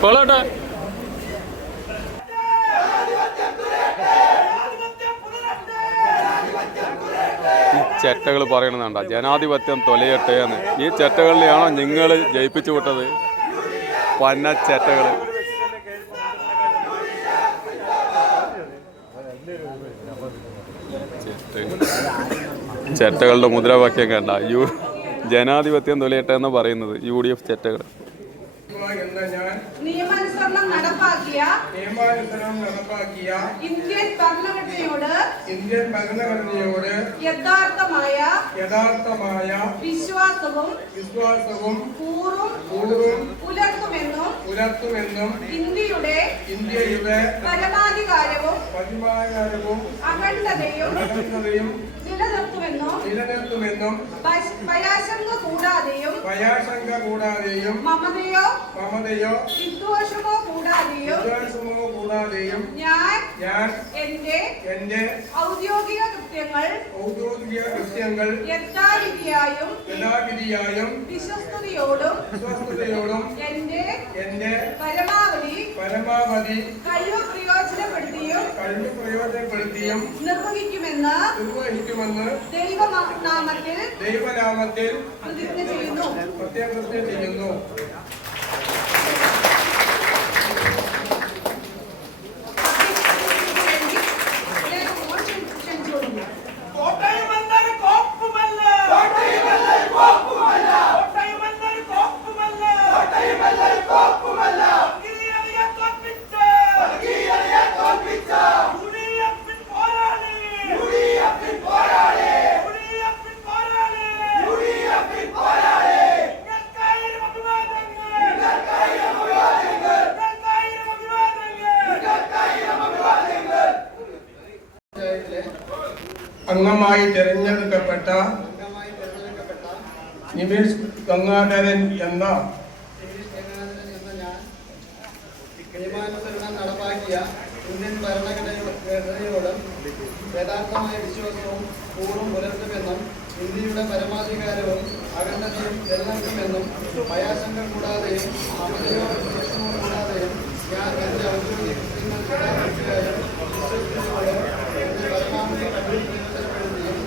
പോളോട്ടെ. ഈ ചെറ്റകൾ പറയണതാണ്ട ജനാധിപത്യം തൊലയട്ടെ എന്ന്. ഈ ചെറ്റകളിലെയാണോ നിങ്ങൾ ജയിപ്പിച്ചു വിട്ടത്? പന്ന ചെറ്റകൾ. ചെറ്റകളുടെ മുദ്രാവാക്യം കണ്ട ജനാധിപത്യം തൊലയട്ടെ എന്ന് പറയുന്നത് UDF ചെറ്റകൾ. നിയമാനുസരണം നടപ്പാക്കിയ ഇന്ത്യൻ ഭരണഘടനയോട് യഥാർത്ഥമായ വിശ്വാസവും കൂറും പുലർത്തുമെന്നും ഇന്ത്യയുടെ പരമാധികാരവും അഖണ്ഡതയും നിലനിർത്തുമെന്നും ഭയാശങ്ക കൂടാതെയും മമതയോ വിദ്വേഷമോ കൂടാതെയും ഞാൻ എന്റെ ഔദ്യോഗിക കൃത്യങ്ങൾ യഥാവിധിയായും വിശ്വസ്തയോടും എന്റെ പരമാവധി കഴിവ് പ്രയോജനപ്പെടുത്തിയും നിർവഹിക്കുമെന്ന് ദൈവനാമത്തിൽ പ്രതിജ്ഞ ചെയ്യുന്നു. അംഗമായി തിരഞ്ഞെടുക്കപ്പെട്ട നിമിഷ് ഗംഗാധരൻ എന്ന ഞാൻ നിയമാനുസരണം നടപ്പാക്കിയ ഇന്ത്യൻ ഭരണഘടനയോട് യഥാർത്ഥമായ വിശ്വാസവും കൂറും പുലർത്തുമെന്നും ഇന്ത്യയുടെ പരമാധികാരവും അഖണ്ഡതയും നിലനിർത്തുമെന്നും ഭയാശങ്ക കൂടാതെയും മമതയോ വിദ്വേഷമോ കൂടാതെയും ഞാൻ എന്റെ ഔദ്യോഗിക കൃത്യങ്ങൾ വിശ്വസ്തയോടെ എന്റെ പരമാവധി കഴിവ് പ്രയോജനപ്പെടുത്തിയും